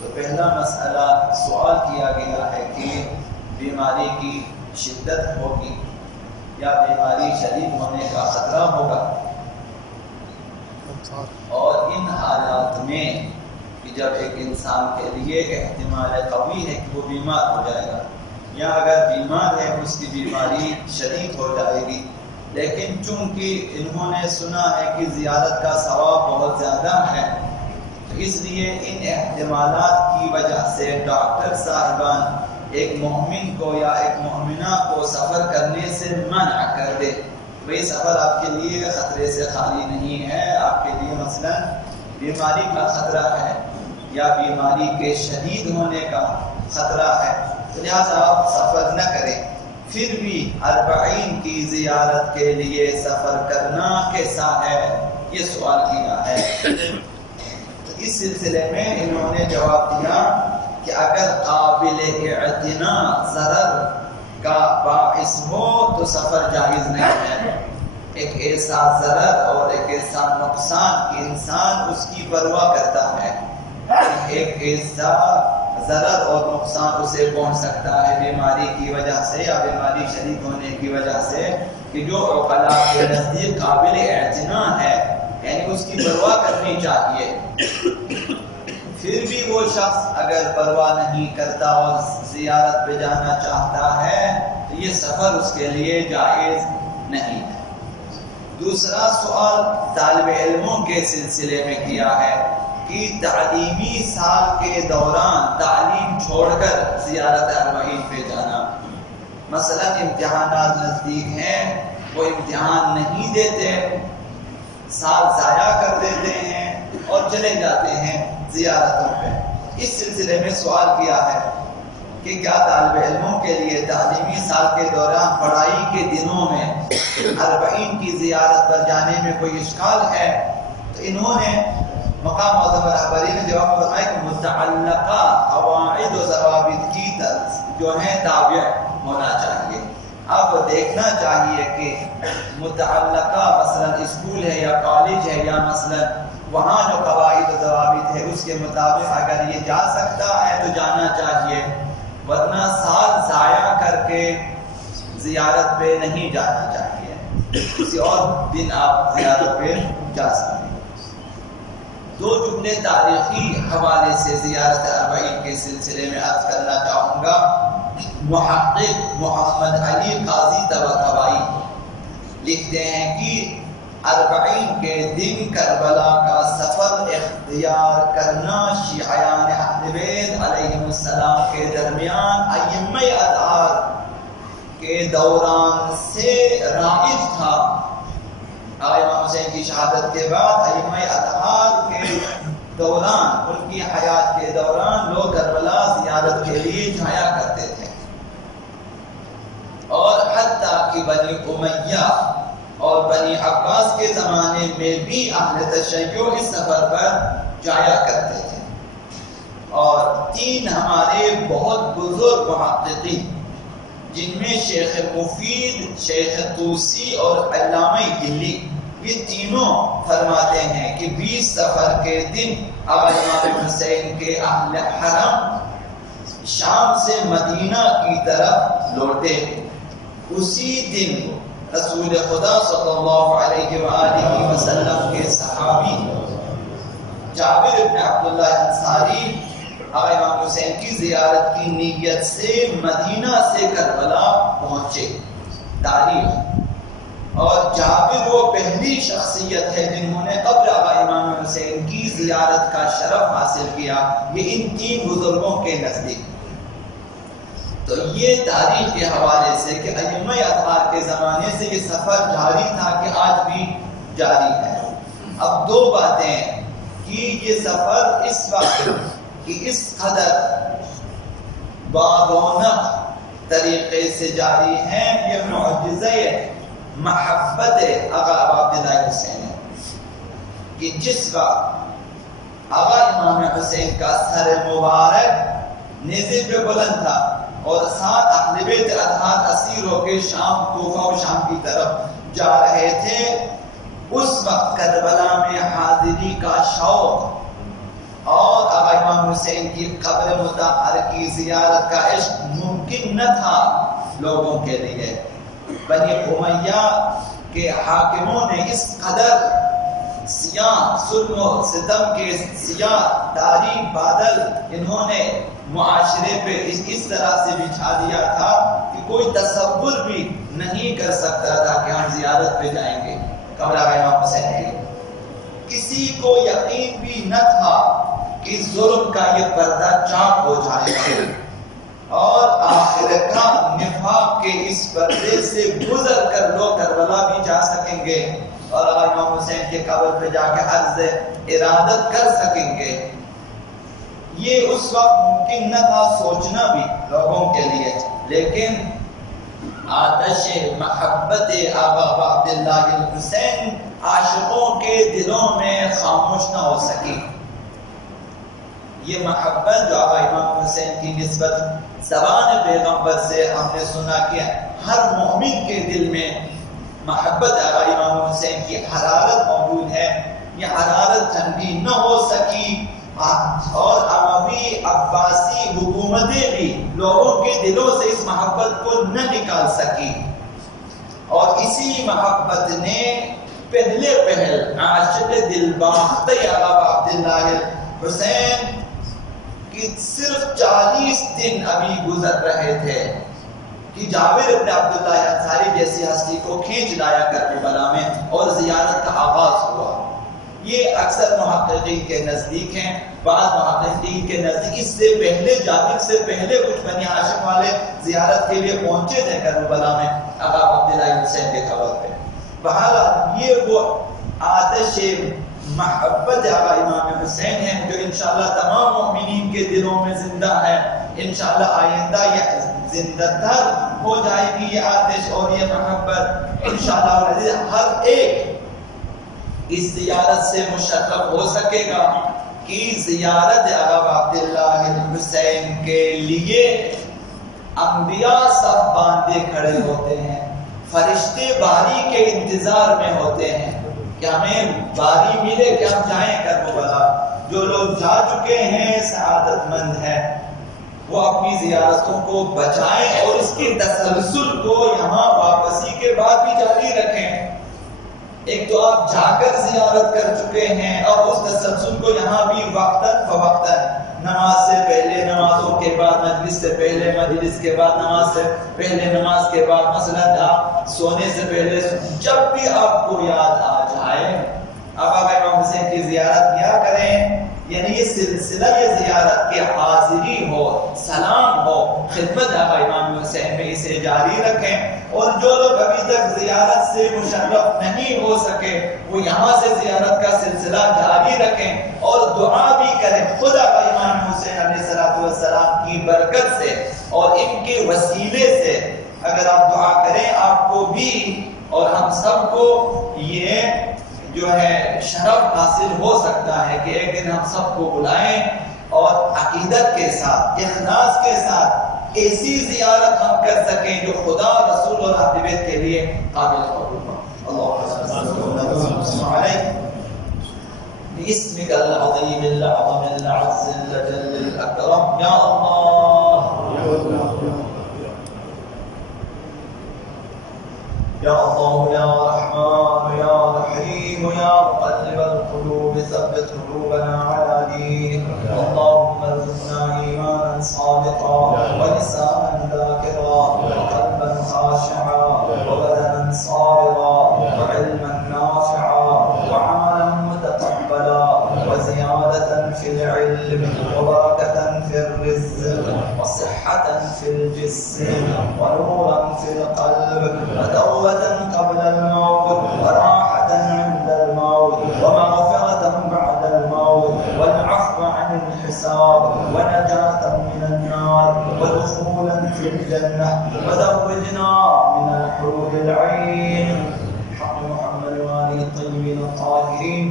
تو پہلا مسئلہ سوال کیا گیا ہے کہ بیماری کی شدت ہوگی یا بیماری شدید ہونے کا خطرہ ہوگا، اور ان حالات میں کہ جب ایک انسان کے لیے احتمال قوی ہے کہ وہ بیمار ہو جائے گا، یا اگر بیمار ہے اس کی بیماری شدید ہو جائے گی، لیکن چونکہ انہوں نے سنا ہے کہ زیارت کا ثواب بہت زیادہ ہے، تو اس لیے ان احتمالات کی وجہ سے ڈاکٹر صاحبان ایک مومن کو یا ایک مومنہ کو سفر کرنے سے منع کر دے۔ بھئی سفر آپ کے لیے خطرے سے خالی نہیں ہے، آپ کے لیے مثلا بیماری کا خطرہ ہے یا بیماری کے شدید ہونے کا خطرہ ہے، تو لہٰذا آپ سفر نہ کریں۔ پھر بھی 40 کی زیارت کے لیے سفر کرنا کیسا ہے، یہ سوال کیا ہے۔ تو اس سلسلے میں انہوں نے جواب دیا کہ اگر قابل اعتنا ضرر کا باعث ہو تو سفر جائز نہیں ہے۔ ایک ایسا ضرر اور ایک ایسا نقصان کہ انسان اس کی پرواہ کرتا ہے، ایک ایسا ضرر اور نقصان اسے پہنچ سکتا ہے بیماری کی وجہ سے یا بیماری شدید ہونے کی وجہ سے کہ جو عقلاء کے نزدیک قابل اعتنا ہے، یعنی اس کی پرواہ کرنی چاہیے۔ پھر بھی وہ شخص اگر پرواہ نہیں کرتا اور زیارت پہ جانا چاہتا ہے تو یہ سفر اس کے لیے جائز نہیں ہے۔ دوسرا سوال طالب علموں کے سلسلے میں کیا ہے کہ تعلیمی سال کے دوران تعلیم چھوڑ کر زیارت 40 پہ جانا، مثلا امتحانات نزدیک ہیں، وہ امتحان نہیں دیتے، سال ضائع کر دیتے ہیں اور چلے جاتے ہیں زیارتوں پہ۔ اس سلسلے میں سوال کیا ہے کہ کیا طالب علموں کے لیے تعلیمی سال کے دوران پڑھائی کے دنوں میں 40 کی زیارت پر جانے میں کوئی اشکال ہے؟ تو انہوں نے مقام معظم رہبری نے جواب فرمایا کہ متعلقہ قواعد و ضوابط کی جو ہے تابع ہونا چاہیے۔ اب دیکھنا چاہیے کہ متعلقہ مثلا اسکول ہے یا کالج ہے یا مثلا وہاں جو قواعد و ضوابط ہے اس کے مطابق اگر یہ جا سکتا ہے تو جانا چاہیے، ورنہ سال ضائع کر کے زیارت پہ نہیں جانا چاہیے، کسی اور دن آپ زیارت پہ جا سکتے ہیں۔ 2 جملے تاریخی حوالے سے زیارت 40 کے سلسلے میں عرض کرنا چاہوں گا۔ محقق محمد علی قاضی طباطبائی لکھتے ہیں کہ 40 کے دن کربلا کا سفر اختیار کرنا شیعیان اہل بیت علیہم السلام کے درمیان ائمہ اطہار کے دوران سے رائج تھا۔ امام حسین کی شہادت کے بعد ائمہ اطہار کے دوران، ان کی حیات کے دوران لوگ کربلا زیارت کے لیے جایا کرتے تھے، اور حتیٰ کہ بنی امیہ اور بنی عباس کے زمانے میں بھی اہل تشیع اس سفر پر جایا کرتے تھے۔ اور 3 ہمارے بہت بزرگ محققین جن میں شیخ مفید، شیخ طوسی اور علامہ دلی، یہ تینوں فرماتے ہیں کہ 20 سفر کے دن آقا امام حسین کے اہل حرم شام سے مدینہ کی طرف لوٹے۔ اسی دن رسول خدا صلی اللہ علیہ وآلہ وسلم کے صحابی جابر بن عبداللہ انصاری آقا امام حسین کی زیارت کی نیت سے مدینہ سے کربلا پہنچے۔ تاریخ، اور جابر وہ پہلی شخصیت ہے جنہوں نے قبر آقا امام حسین کی زیارت کا شرف حاصل کیا، یہ ان 3 بزرگوں کے نزدیک۔ تو یہ تاریخ کے حوالے سے کہ ائمہ اطہار کے زمانے سے یہ سفر جاری تھا کہ آج بھی جاری ہے۔ اب 2 باتیں کہ یہ سفر اس وقت کہ اس قدر بارونق طریقے سے جاری ہے، یہ معجزہ محبت آقا عبداللہ حسین ہے کہ جس وقت آقا امام حسین کا سر مبارک نیزے پہ بلند تھا اور 7 اہل بیت اطہار اسیر ہو کے شام، کوفہ و شام کی طرف جا رہے تھے، اس وقت کربلا میں حاضری کا شوق اور آقا امام امام حسین کی قبر مطہر کی زیارت کا عشق ممکن نہ تھا لوگوں کے لیے. بنی امیہ کے حاکموں نے اس قدر سیاہ ظلم و ستم کے سیاہ تاریک بادل انہوں نے معاشرے پہ اس طرح سے بچھا دیا تھا کہ کوئی تصور بھی نہیں کر سکتا تھا کہ ہم زیارت پہ جائیں گے قبر امام حسین کی. کسی کو یقین بھی نہ تھا کہ ظلم کا یہ پردہ چاک ہو جائے گا اور آخر کا نفاق کے اس پردے سے گزر کر لوگ کربلا بھی جا سکیں گے اور امام حسین کے قبر پہ جا کے عرض ارادت کر سکیں گے. یہ اس وقت ممکن نہ تھا سوچنا بھی لوگوں کے لیے. لیکن آتش محبت آقا عبداللہ الحسین عاشقوں کے دلوں میں خاموش نہ ہو سکی. یہ محبت جو آقا امام حسین کی نسبت زبان پیغمبر سے ہم نے سنا کہ ہر مومن کے دل میں محبت آقا امام حسین کی حرارت موجود ہے. یہ حرارت ٹھنڈی نہ ہو سکی اور اموی عباسی حکومتیں بھی لوگوں کے دلوں سے اس محبت کو نہ نکال سکی. اور اسی محبت نے پہلے پہل عاشق دل باختہ آقا عبداللہ الحسین کہ صرف 40 دن ابھی گزر رہے تھے کہ جابر ابن عبداللہ انصاری جیسی ہستی کو کھینچ لایا کربلا میں اور زیارت کا آغاز ہوا. یہ اکثر محققین کے نزدیک ہیں. بعض محققین کے نزدیک اس سے پہلے جابر سے پہلے کچھ بنی ہاشم والے زیارت کے لیے پہنچے تھے کربلا میں آقا عبداللہ حسین کے قبر پہ. بہرحال یہ وہ آتش محبت آقا امام حسین ہے جو انشاءاللہ تمام مومنین کے دلوں میں زندہ ہے. انشاءاللہ آئندہ یہ زندہ تر ہو جائے گی یہ آتش اور یہ محبت. انشاءاللہ ہر ایک اس زیارت سے مشرف ہو سکے گا کہ زیارت آقا عبداللہ حسین کے لیے انبیاء سب باندھے کھڑے ہوتے ہیں. فرشتے باری کے انتظار میں ہوتے ہیں کہ ہمیں باری ملے کہ ہم جائیں کربلا. جو لوگ جا چکے ہیں سعادت مند ہیں وہ اپنی زیارتوں کو بچائیں اور اس کے تسلسل کو یہاں واپسی کے بعد بھی جاری رکھیں. ایک تو آپ جا کر زیارت کر چکے ہیں اور اس تسلسل کو یہاں بھی وقتاً فوقتاً نماز سے پہلے نمازوں کے بعد مجلس سے پہلے مجلس کے بعد نماز سے پہلے نماز کے بعد مثلا آپ سونے سے پہلے جب بھی آپ کو یاد آ جائے آقا امام حسین کی زیارت کیا کریں. یعنی یہ سلسلہ یہ زیارت کی حاضری ہو سلام ہو خدمت آقا امام حسین میں اسے جاری رکھیں. اور جو لوگ ابھی تک زیارت سے مشرف نہیں ہو سکے وہ یہاں سے زیارت کا سلسلہ جاری رکھیں اور دعا بھی کریں خدا آقا امام حسین علیہ السلام کی برکت سے اور ان کے وسیلے سے. اگر آپ دعا کریں آپ کو بھی اور ہم سب کو یہ جو ہے شرف حاصل ہو سکتا ہے کہ ایک دن ہم سب کو بلائیں اور عقیدت کے ساتھ اخلاص کے ساتھ ایسی زیارت ہم کر سکیں جو خدا رسول اور اہل بیت کے لیے قابل قبول ہو. اللهم صل علیہ باسمک العظیم الاعظم العز الجل الاکرم یا اللہ یا رحمان یا رحیم یا مقلب القلوب ثبت قلوبنا على دینک. اللهم ارزقنا ایمانا صادقا ولسانا ذاکرا وقلبا خاشعا وبدنا صابرا وعلما نافعا وعملا متقبلا وزيادة في العلم وبركة في الرزق وصحة في الجسم ونورا في القلب وتوبة قبل الموت وراحة عند الموت ومغفرة بعد الموت والعفو عن الحساب ونجاة من النار ودخولا في الجنة وزوجنا من الحور العين حق محمد وآله الطيبين الطاهرين.